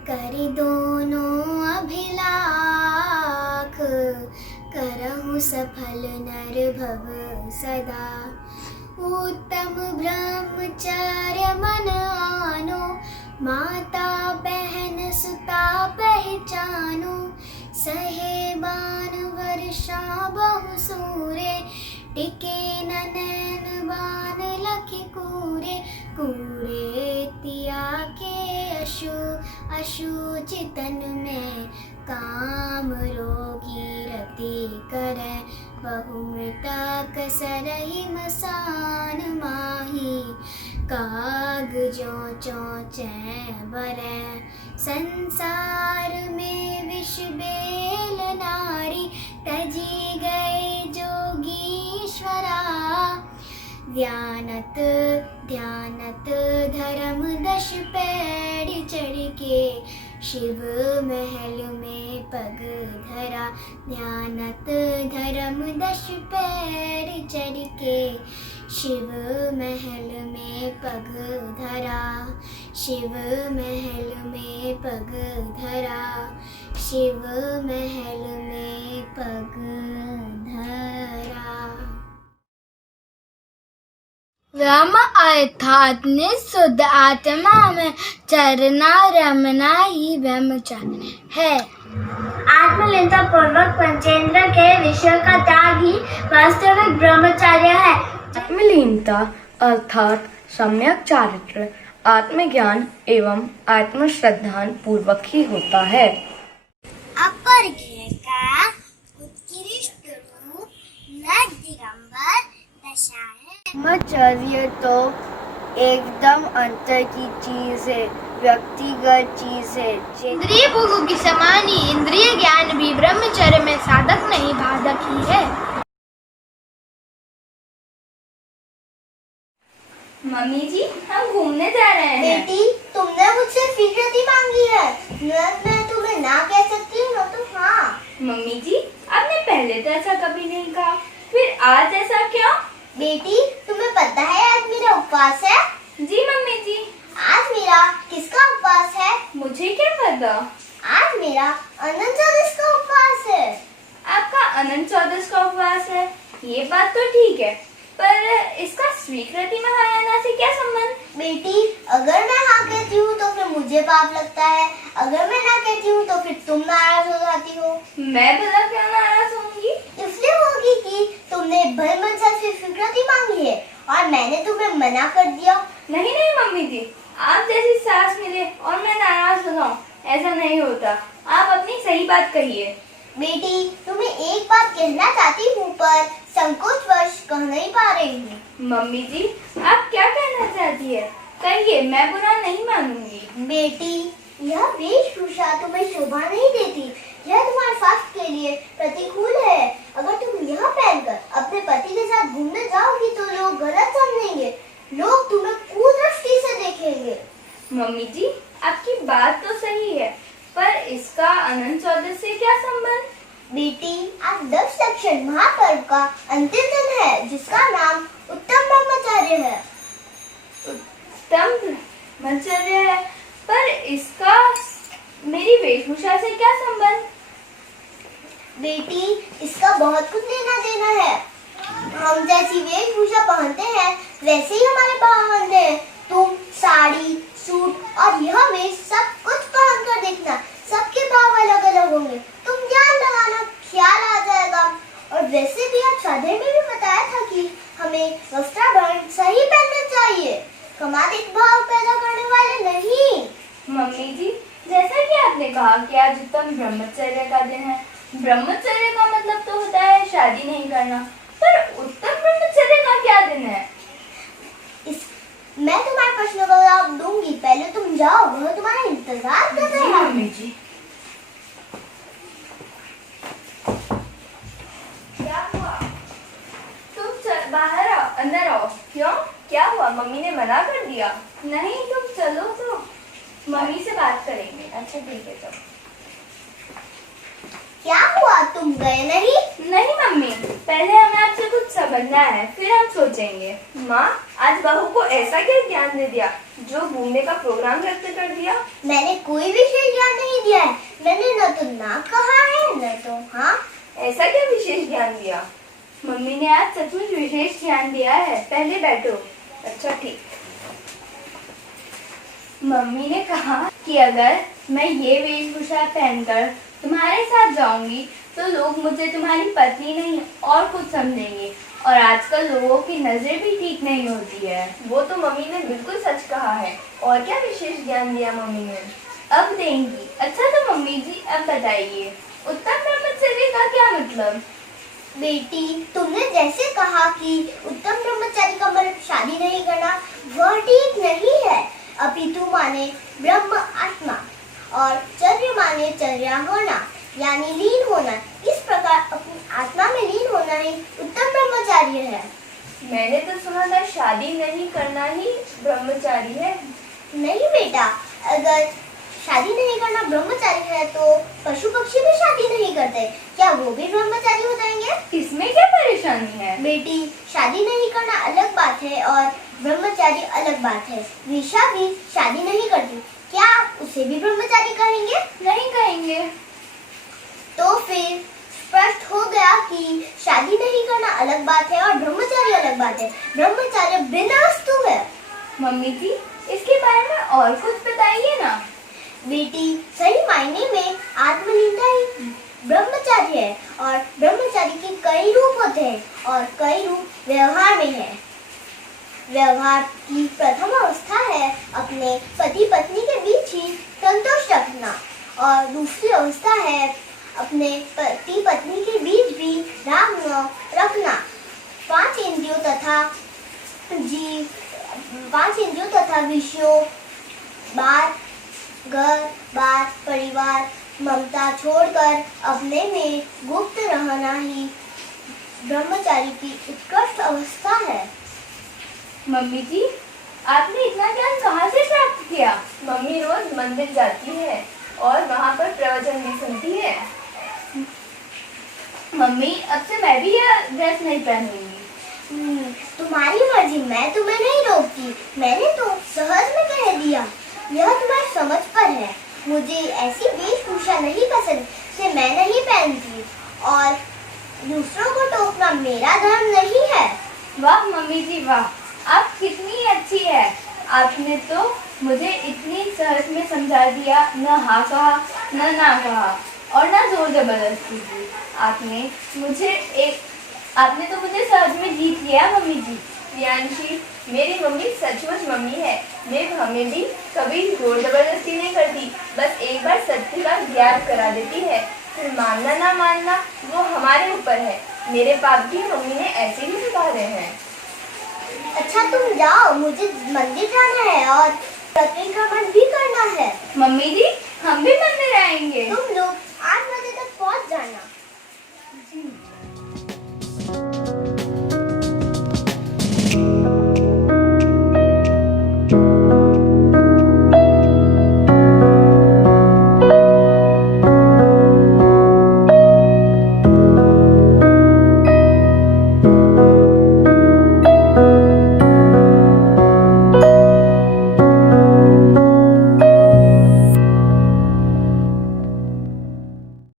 कर दोनों अभिलाख, करहु सफल नर भव सदा। उत्तम ब्रह्मचर्य मन आनो, माता बहन सुता पहचानो। सहेबान वर्षा बहु सूरे, टिके न नैन बान लखि कूरे। कूरे तिया के अशु अशुचितन में, काम रोगी रति करे। बहुमृतक सरहि मसान माही, काग जो चौचै बरै। संसार में विष बेल नारी, तजी गए जोगीश्वरा। ध्यानत ध्यानत धर्म दश पैड़ चढ़ के, शिव महल में पग धरा। ध्यानत धर्म दश पैर चढ़ के, शिव महल में पग धरा। शिव महल में पग धरा। शिव महल में पग धरा। ब्रह्म अर्थात निःशुद्ध आत्मा में चरना रमना ही ब्रह्मचर्य है। आत्मलीनता पूर्वक पंचेंद्र के विषय का त्याग ही वास्तविक ब्रह्मचर्य है। आत्मलीनता अर्थात सम्यक चारित्र, आत्मज्ञान एवं आत्मश्रद्धान पूर्वक ही होता है। अपरिग्रह का उत्कृष्ट रूप दिगंबर दशा है। ब्रह्मचर्य तो एकदम अंतर की चीज है, व्यक्तिगत चीज है। इंद्रिय भोगों की समान ही इंद्रिय ज्ञान भी ब्रह्मचर्य में साधक नहीं बाधक ही है। मम्मी जी, हम घूमने जा रहे हैं। बेटी, तुमने मुझसे स्वीकृति मांगी है, न मैं तुम्हें ना कह सकती हूँ, न तुम हाँ। मम्मी जी, आपने पहले तो ऐसा कभी नहीं कहा, फिर आज ऐसा क्यों? बेटी, तुम्हें पता है आज मेरा उपवास है? जी मम्मी जी। आज मेरा किसका उपवास है? मुझे क्या पता? आज मेरा अनंत चौदस का उपवास है। आपका अनंत चौदस का उपवास है, ये बात तो ठीक है, पर इसका स्वीकृति महायाना से क्या संबंध? बेटी, अगर मैं हाँ कहती हूँ तो फिर मुझे पाप लगता है, अगर मैं ना कहती हूँ तो फिर तुम नाराज हो जाती हो। मैं भला क्या नाराज होंगी? इसलिए होगी कि तुमने भलमनसा से स्वीकृति मांगी है और मैंने तुम्हें मना कर दिया। नहीं नहीं मम्मी जी, आप जैसी सास मिले और मैं नाराज हो जाऊं, ऐसा नहीं होता। आप अपनी सही बात कहिए। बेटी, तुम्हें एक बात कहना चाहती हूँ पर संकोचवश कह नहीं पा रही हूँ। मम्मी जी, आप क्या कहना चाहती है? कहिए, मैं बुरा नहीं मानूंगी। बेटी, यह वेशभूषा तुम्हें शोभा नहीं देती, यह तुम्हारे स्वास्थ्य के लिए प्रतिकूल है। अगर तुम यह पहनकर अपने पति के साथ घूमने जाओगी तो लोग गलत समझेंगे, लोग तुम्हें कुदृष्टि से देखेंगे। मम्मी जी, आपकी बात तो सही है, पर इसका अनंत चौदस से क्या संबंध? बेटी, आज दक्ष दक्षिण महापर्व का अंतिम दिन है, जिसका नाम उत्तम ब्रह्मचर्य है। उत्तम ब्रह्मचर्य है, पर इसका मेरी वेशभूषा से क्या संबंध? बेटी, इसका बहुत कुछ लेना देना है। हम जैसी वेशभूषा पहनते हैं वैसे ही हमारे भाव हैं। तुम साड़ी, सूट और यह वेश सब कुछ पहन कर देखना, सबके भाव अलग अलग होंगे। तुम ध्यान लगाना, ख्याल आ जाएगा। और वैसे भी आप स्वाध्याय में भी बताया था कि हमें वस्त्राभरण सही पहनने चाहिए, कमादिक भाव पैदा करने वाले नहीं। मम्मी जी, जैसा कि आपने कहा कि आज उत्तम ब्रह्मचर्य का दिन है, ब्रह्मचर्य का मतलब तो होता है शादी नहीं करना, पर उत्तम ब्रह्मचर्य का क्या दिन है? मैं तुम्हारे प्रश्न का जवाब दूंगी, पहले तुम जाओ, वह तुम्हारा इंतजार कर रहा है। मम्मी जी, क्या हुआ? तुम बाहर आओ, अंदर आओ। क्यों? क्या हुआ? मम्मी ने मना कर दिया? नहीं, तुम चलो तो मम्मी से बात करेंगे। अच्छा ठीक है, चलो। क्या हुआ, तुम गए नहीं? नहीं मम्मी, पहले हमें आपसे कुछ समझना है, फिर हम सोचेंगे। माँ, आज बहू को ऐसा क्या ज्ञान दे दिया जो घूमने का प्रोग्राम रद्द कर दिया? मैंने कोई विशेष ज्ञान नहीं दिया है। मैंने न तो ना कहा है न तो हाँ। ऐसा क्या विशेष ज्ञान दिया? मम्मी ने आज सचमुच विशेष ध्यान दिया है, पहले बैठो। अच्छा ठीक। मम्मी ने कहा कि अगर मैं ये वेशभूषा पहनकर तुम्हारे साथ जाऊंगी तो लोग मुझे तुम्हारी पत्नी नहीं और कुछ समझेंगे, और आजकल लोगों की नजर भी ठीक नहीं होती है। वो तो मम्मी ने बिल्कुल सच कहा है। और क्या विशेष ज्ञान दिया मम्मी ने? अब देंगी। अच्छा तो मम्मी जी अब बताइए, उत्तम ब्रह्मचर्य का क्या मतलब? बेटी, तुमने जैसे कहा कि उत्तम ब्रह्मचारी का मतलब शादी नहीं करना, वह ठीक नहीं है। अपितु माने ब्रह्म आत्मा और चर्य माने चर्या होना, यानी लीन होना। इस प्रकार अपनी आत्मा में लीन होना ही उत्तम ब्रह्मचार्य है। मैंने तो सुना था शादी नहीं करना ही ब्रह्मचारी है। नहीं बेटा, अगर शादी नहीं करना ब्रह्मचारी है तो पशु पक्षी भी शादी नहीं करते, क्या वो भी ब्रह्मचारी हो जाएंगे? इसमें क्या परेशानी है? बेटी, शादी नहीं करना अलग बात है और ब्रह्मचारी अलग बात है। विशा भी शादी नहीं करती, क्या उसे भी ब्रह्मचारी कहेंगे? नहीं कहेंगे। तो फिर स्पष्ट हो गया कि शादी नहीं करना अलग बात है और ब्रह्मचारी अलग बात है। ब्रह्मचार्य बिना वस्तु है। मम्मी जी, इसके बारे में और कुछ बताइए ना। बेटी, सही मायने में आत्मनिंदा ही ब्रह्मचारी है, और ब्रह्मचारी के कई रूप होते हैं और कई रूप व्यवहार में है। व्यवहार की प्रथम अवस्था है अपने पति पत्नी के बीच ही संतोष रखना, और दूसरी अवस्था है अपने पति पत्नी के बीच भी राग न रखना। पांच इंद्रियों तथा विषयों, बात, घर बार परिवार, ममता छोड़कर अपने में गुप्त रहना ही ब्रह्मचारी की उत्कृष्ट अवस्था है। मम्मी जी, आपने इतना ज्ञान कहाँ से प्राप्त किया? मम्मी रोज मंदिर जाती है और वहाँ पर प्रवचन भी सुनती है। मम्मी, अब से मैं भी यह ड्रेस नहीं पहनूंगी। तुम्हारी मर्जी, मैं तुम्हें नहीं रोकती। मैंने तो सहज में कह दिया, यह तुम्हारी समझ पर है। मुझे ऐसी वेशभूषा नहीं पसंद, से मैं नहीं पहनती, और दूसरों को टोकना मेरा धर्म नहीं है। वाह मम्मी जी वाह, आप कितनी अच्छी है। आपने तो मुझे इतनी सहज में समझा दिया, न हाँ कहा न ना कहा और ना जोर जबरदस्ती की। आपने तो मुझे सहज में जीत लिया मम्मी जी। प्रियांशी, मेरी मम्मी सचमुच मम्मी है। मैं हमें भी कभी जोर जबरदस्ती नहीं करती, बस एक बार सत्य का ज्ञान करा देती है, फिर मानना ना मानना वो हमारे ऊपर है। मेरे पाप भी मम्मी ने ऐसे ही सुधारे हैं। अच्छा तुम जाओ, मुझे मंदिर जाना है और परिक्रमण भी करना है। मम्मी जी, हम भी मंदिर आएंगे। तुम